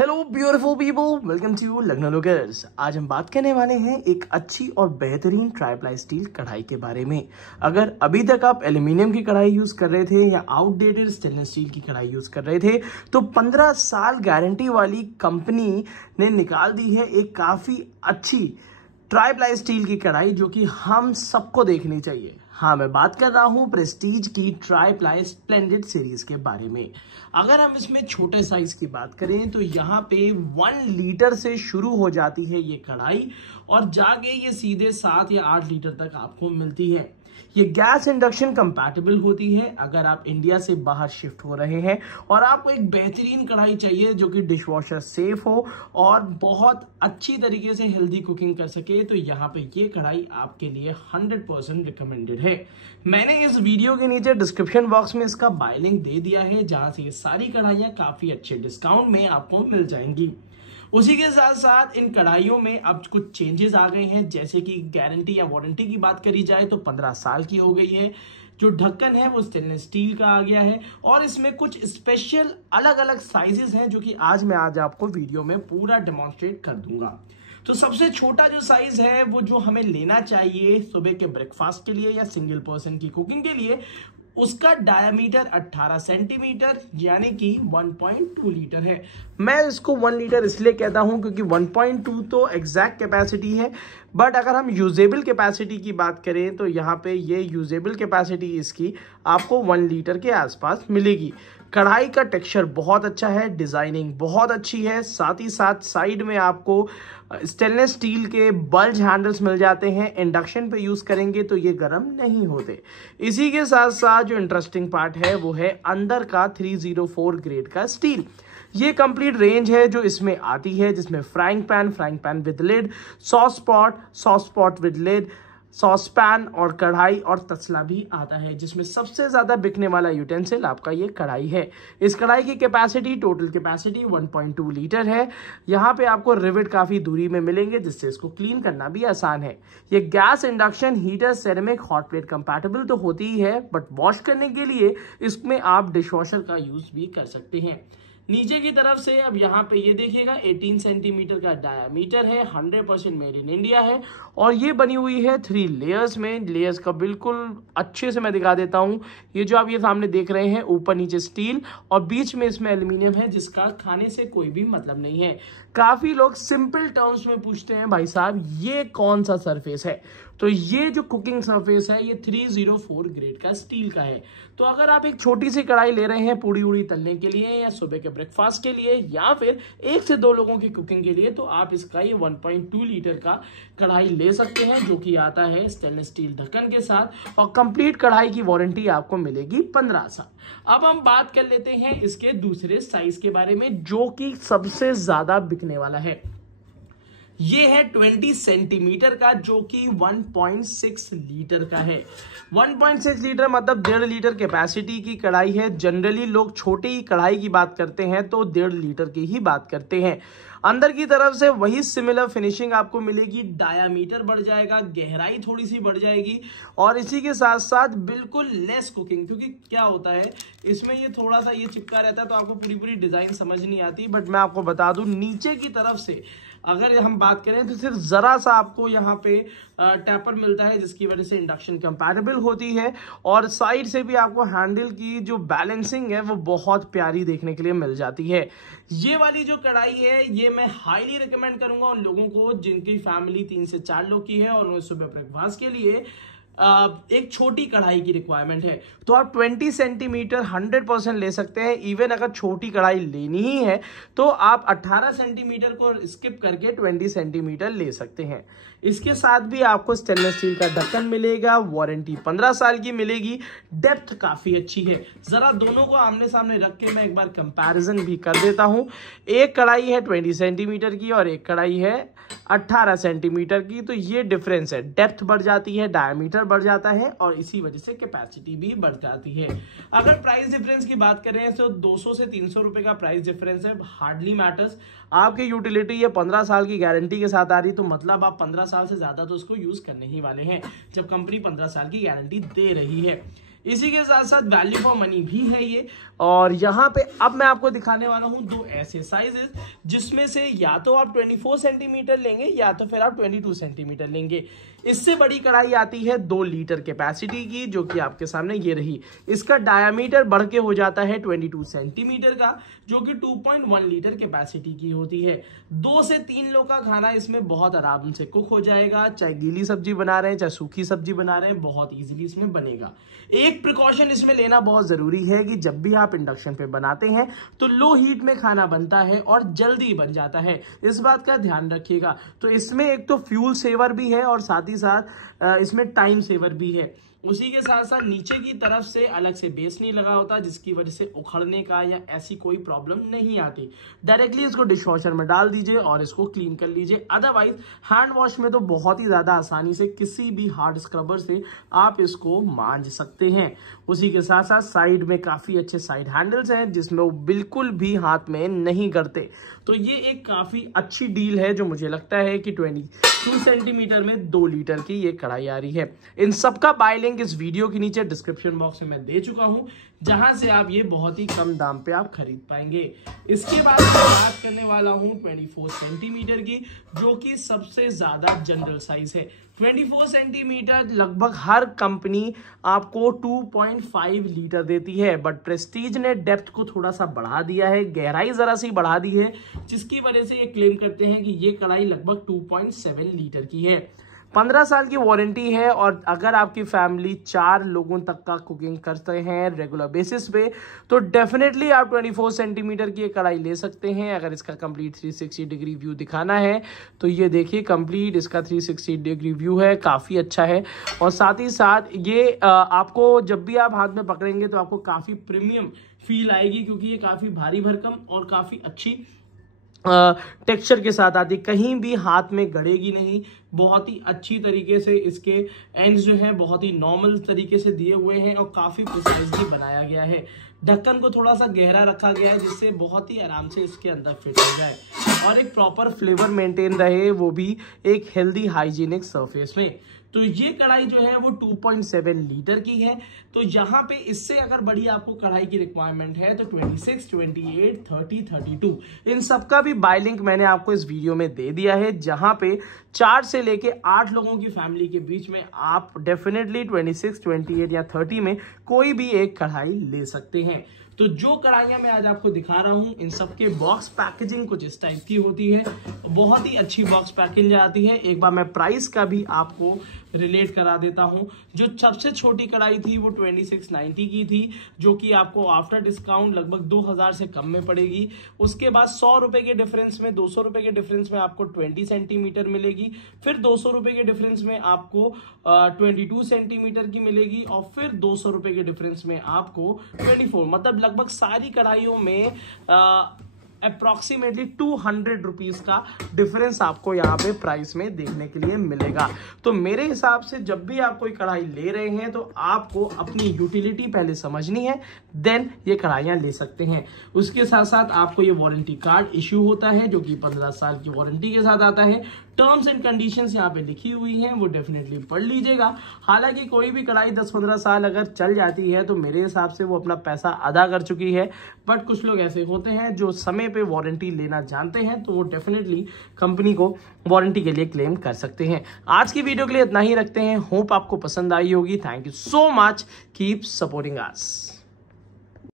Hello beautiful people, welcome to Lucknow lookers. आज हम बात करने वाले हैं एक अच्छी और बेहतरीन ट्राईप्लाई स्टील कढ़ाई के बारे में। अगर अभी तक आप एल्यूमिनियम की कढ़ाई यूज कर रहे थे या आउटडेटेड स्टेनलेस स्टील की कढ़ाई यूज कर रहे थे तो 15 साल गारंटी वाली कंपनी ने निकाल दी है एक काफी अच्छी ट्राईप्लाई स्टील की कढ़ाई जो कि हम सबको देखनी चाहिए। हाँ, मैं बात कर रहा हूं प्रेस्टीज की ट्राईप्लाई स्प्लेंडेड सीरीज के बारे में। अगर हम इसमें छोटे साइज की बात करें तो यहाँ पे 1 लीटर से शुरू हो जाती है ये कढ़ाई और जाके ये सीधे 7 या 8 लीटर तक आपको मिलती है। ये गैस इंडक्शन कंपैटिबल होती है अगर आप इंडिया से बाहर शिफ्ट हो रहे हैं और आपको एक बेहतरीन कढ़ाई चाहिए जो कि डिशवॉशर सेफ हो और बहुत अच्छी तरीके से हेल्दी कुकिंग कर सके, तो यहाँ पे ये कढ़ाई आपके लिए 100% रिकमेंडेड है। मैंने इस वीडियो के नीचे डिस्क्रिप्शन बॉक्स में इसका बाय लिंक दे दिया है जहां से ये सारी कढ़ाइयाँ काफी अच्छे डिस्काउंट में आपको मिल जाएंगी। उसी के साथ साथ इन कढ़ाइयों में अब कुछ चेंजेस आ गए हैं, जैसे कि गारंटी या वारंटी की बात करी जाए तो 15 साल की हो गई है। जो ढक्कन है वो स्टेनलेस स्टील का आ गया है और इसमें कुछ स्पेशल अलग अलग साइजेस हैं जो कि आज आपको वीडियो में पूरा डेमोन्स्ट्रेट कर दूंगा। तो सबसे छोटा जो साइज है वो जो हमें लेना चाहिए सुबह के ब्रेकफास्ट के लिए या सिंगल पर्सन की कुकिंग के लिए, उसका डायमीटर 18 सेंटीमीटर यानी कि 1.2 लीटर है। मैं इसको 1 लीटर इसलिए कहता हूं क्योंकि 1.2 तो एग्जैक्ट कैपेसिटी है, बट अगर हम यूजेबल कैपेसिटी की बात करें तो यहाँ पे ये यूजेबल कैपेसिटी इसकी आपको 1 लीटर के आसपास मिलेगी। कढ़ाई का टेक्सचर बहुत अच्छा है, डिजाइनिंग बहुत अच्छी है, साथ ही साथ साइड में आपको स्टेनलेस स्टील के बल्ज हैंडल्स मिल जाते हैं। इंडक्शन पे यूज करेंगे तो ये गर्म नहीं होते। इसी के साथ साथ जो इंटरेस्टिंग पार्ट है वो है अंदर का 304 ग्रेड का स्टील। ये कंप्लीट रेंज है जो इसमें आती है, जिसमें frying pan with lid, sauce pot with lid, sauce pan और कढ़ाई और तसला भी आता है, जिसमें सबसे ज्यादा बिकने वाला यूटेंसिल आपका ये कढ़ाई है। इस कढ़ाई की कैपेसिटी, टोटल कैपेसिटी 1.2 लीटर है। यहाँ पे आपको रिवेट काफी दूरी में मिलेंगे जिससे इसको क्लीन करना भी आसान है। ये gas induction heater ceramic hot plate compatible तो होती ही है, बट वॉश करने के लिए इसमें आप डिशवॉशर का यूज भी कर सकते हैं। नीचे की तरफ से अब यहाँ पे ये देखिएगा 18 सेंटीमीटर का डायामीटर है, 100% मेड इन इंडिया है और ये बनी हुई है 3 लेयर्स में। लेयर्स का बिल्कुल अच्छे से मैं दिखा देता हूँ। ये जो आप ये सामने देख रहे हैं, ऊपर नीचे स्टील और बीच में इसमें एल्यूमिनियम है जिसका खाने से कोई भी मतलब नहीं है। काफी लोग सिंपल टर्म्स में पूछते हैं भाई साहब ये कौन सा सरफेस है, तो ये जो कुकिंग सरफेस है ये 304 ग्रेड का स्टील का है। तो अगर आप एक छोटी सी कढ़ाई ले रहे हैं पूड़ी उड़ी तलने के लिए या सुबह के ब्रेकफास्ट के लिए या फिर 1 से 2 लोगों की कुकिंग के लिए, तो आप इसका ये 1.2 लीटर का कढ़ाई ले सकते हैं जो कि आता है स्टेनलेस स्टील ढक्कन के साथ और कंप्लीट कढ़ाई की वारंटी आपको मिलेगी 15 साल। अब हम बात कर लेते हैं इसके दूसरे साइज के बारे में जो कि सबसे ज्यादा बिकने वाला है। ये है 20 सेंटीमीटर का जो कि 1.6 लीटर का है। 1.6 लीटर मतलब 1.5 लीटर कैपेसिटी की कढ़ाई है। जनरली लोग छोटी कढ़ाई की बात करते हैं तो 1.5 लीटर की ही बात करते हैं। अंदर की तरफ से वही सिमिलर फिनिशिंग आपको मिलेगी, डायामीटर बढ़ जाएगा, गहराई थोड़ी सी बढ़ जाएगी और इसी के साथ साथ बिल्कुल लेस कुकिंग, क्योंकि क्या होता है इसमें ये थोड़ा सा ये चिपका रहता है तो आपको पूरी डिजाइन समझ नहीं आती। बट मैं आपको बता दूं नीचे की तरफ से अगर हम बात करें तो सिर्फ जरा सा आपको यहाँ पे टैपर मिलता है जिसकी वजह से इंडक्शन कंपैटिबल होती है और साइड से भी आपको हैंडल की जो बैलेंसिंग है वो बहुत प्यारी देखने के लिए मिल जाती है। ये वाली जो कढ़ाई है ये मैं हाईली रिकमेंड करूंगा उन लोगों को जिनकी फैमिली 3 से 4 लोग की है और उन्हें सुबह ब्रेकफास्ट के लिए एक छोटी कढ़ाई की रिक्वायरमेंट है तो आप 20 सेंटीमीटर 100% ले सकते हैं। इवन अगर छोटी कढ़ाई लेनी ही है तो आप 18 सेंटीमीटर को स्किप करके 20 सेंटीमीटर ले सकते हैं। इसके साथ भी आपको स्टेनलेस स्टील का ढक्कन मिलेगा, वारंटी 15 साल की मिलेगी, डेप्थ काफी अच्छी है। जरा दोनों को आमने सामने रख के मैं एक बार कंपैरिजन भी कर देता हूं। एक कढ़ाई है 20 सेंटीमीटर की और एक कढ़ाई है 18 सेंटीमीटर की, तो ये डिफरेंस है, डेप्थ बढ़ जाती है, डायमीटर बढ़ जाता है और इसी वजह से कैपेसिटी भी बढ़ जाती है। अगर प्राइस डिफरेंस की बात करें तो 200 से 300 रुपए का प्राइस डिफरेंस है, हार्डली मैटर्स। आपकी यूटिलिटी ये 15 साल की गारंटी के साथ आ रही तो मतलब आप 15 साल से ज्यादा तो इसको यूज करने ही वाले हैं जब कंपनी 15 साल की गारंटी दे रही है। इसी के साथ साथ वैल्यू फॉर मनी भी है ये। और यहाँ पे अब मैं आपको दिखाने वाला हूँ दो ऐसे साइजेस जिसमें से या तो आप 24 सेंटीमीटर लेंगे या तो फिर आप 22 सेंटीमीटर लेंगे। इससे बड़ी कढ़ाई आती है 2 लीटर कैपेसिटी की, जो कि आपके सामने ये रही। इसका डायामीटर बढ़ के हो जाता है 22 सेंटीमीटर का, जो कि 2.1 लीटर कैपेसिटी की होती है। 2 से 3 लोग का खाना इसमें बहुत आराम से कुक हो जाएगा। चाहे गीली सब्जी बना रहे हैं चाहे सूखी सब्जी बना रहे हैं, बहुत इजीली इसमें बनेगा। एक प्रिकॉशन इसमें लेना बहुत जरूरी है कि जब भी आप इंडक्शन पे बनाते हैं तो लो हीट में खाना बनता है और जल्दी बन जाता है, इस बात का ध्यान रखिएगा। तो इसमें एक तो फ्यूल सेवर भी है और साथ ही साथ इसमें टाइम सेवर भी है। उसी के साथ साथ नीचे की तरफ से अलग से बेस नहीं लगा होता, जिसकी वजह से उखड़ने का या ऐसी कोई प्रॉब्लम नहीं आती। डायरेक्टली इसको डिश वॉशर में डाल दीजिए और इसको क्लीन कर लीजिए। अदरवाइज हैंड वॉश में तो बहुत ही ज्यादा आसानी से किसी भी हार्ड स्क्रबर से आप इसको मांज सकते हैं। उसी के साथ साथ साइड में काफी अच्छे साइड हैंडल्स हैं जिसमें वो बिल्कुल भी हाथ में नहीं करते। तो ये एक काफी अच्छी डील है जो मुझे लगता है कि 22 सेंटीमीटर में 2 लीटर की ये कढ़ाई आ रही है। इन सबका बाय लिंक इस वीडियो के नीचे डिस्क्रिप्शन बॉक्स में मैं दे चुका हूं, जहां से आप ये बहुत ही कम दाम पे आप खरीद पाएंगे। इसके बाद मैं बात करने वाला हूं 24 सेंटीमीटर की, जो कि सबसे ज्यादा जनरल साइज है। 24 सेंटीमीटर लगभग हर कंपनी आपको 2.5 लीटर देती है, बट प्रेस्टीज ने डेप्थ को थोड़ा सा बढ़ा दिया है, गहराई जरा सी बढ़ा दी है, जिसकी वजह से ये क्लेम करते हैं कि ये कढ़ाई लगभग 2.7 लीटर की है। 15 साल की वारंटी है और अगर आपकी फैमिली 4 लोगों तक का कुकिंग करते हैं रेगुलर बेसिस पे तो डेफिनेटली आप 24 सेंटीमीटर की कढ़ाई ले सकते हैं। अगर इसका कंप्लीट 360 डिग्री व्यू दिखाना है तो ये देखिए, कंप्लीट इसका 360 डिग्री व्यू है, काफ़ी अच्छा है। और साथ ही साथ ये आपको जब भी आप हाथ में पकड़ेंगे तो आपको काफ़ी प्रीमियम फील आएगी, क्योंकि ये काफ़ी भारी भरकम और काफ़ी अच्छी टेक्सचर के साथ आती, कहीं भी हाथ में गड़ेगी नहीं। बहुत ही अच्छी तरीके से इसके एंड्स जो हैं बहुत ही नॉर्मल तरीके से दिए हुए हैं और काफ़ी प्रिसाइजली बनाया गया है। ढक्कन को थोड़ा सा गहरा रखा गया है जिससे बहुत ही आराम से इसके अंदर फिट हो जाए और एक प्रॉपर फ्लेवर मेंटेन रहे, वो भी एक हेल्दी हाइजीनिक सरफेस में। तो ये कढ़ाई जो है वो 2.7 लीटर की है। तो यहाँ पे इससे अगर बड़ी आपको कढ़ाई की रिक्वायरमेंट है तो 26, 28, 30, 32 इन सबका भी बाय लिंक मैंने आपको इस वीडियो में दे दिया है, जहां पे 4 से लेके 8 लोगों की फैमिली के बीच में आप डेफिनेटली 26, 28 या 30 में कोई भी एक कढ़ाई ले सकते हैं। तो जो कढ़ाइयाँ मैं आज आपको दिखा रहा हूँ इन सबके बॉक्स पैकेजिंग कुछ इस टाइप की होती है, बहुत ही अच्छी बॉक्स पैकेजिंग आती है। एक बार मैं प्राइस का भी आपको रिलेट करा देता हूँ। जो सबसे छोटी कढ़ाई थी वो 2690 की थी, जो कि आपको आफ्टर डिस्काउंट लगभग 2000 से कम में पड़ेगी। उसके बाद 100 रुपए के डिफरेंस में 200 रुपए के डिफरेंस में आपको 20 सेंटीमीटर मिलेगी, फिर 200 रुपए के डिफरेंस में आपको 22 सेंटीमीटर की मिलेगी और फिर 200 रुपए के डिफरेंस में आपको 24, मतलब लगभग सारी कढ़ाइयों में अप्रोक्सीमेटली 200 रुपीज का डिफरेंस आपको यहाँ पे प्राइस में देखने के लिए मिलेगा। तो मेरे हिसाब से जब भी आप कोई कढ़ाई ले रहे हैं तो आपको अपनी यूटिलिटी पहले समझनी है, देन ये कढ़ाइयाँ ले सकते हैं। उसके साथ साथ आपको ये वारंटी कार्ड इश्यू होता है जो कि 15 साल की वारंटी के साथ आता है। टर्म्स एंड कंडीशंस यहाँ पे लिखी हुई हैं, वो डेफिनेटली पढ़ लीजिएगा। हालांकि कोई भी कढ़ाई 10-15 साल अगर चल जाती है तो मेरे हिसाब से वो अपना पैसा अदा कर चुकी है, बट कुछ लोग ऐसे होते हैं जो समय पे वारंटी लेना जानते हैं तो वो डेफिनेटली कंपनी को वारंटी के लिए क्लेम कर सकते हैं। आज की वीडियो के लिए इतना ही रखते हैं। होप आपको पसंद आई होगी। Thank you so much, keep supporting us.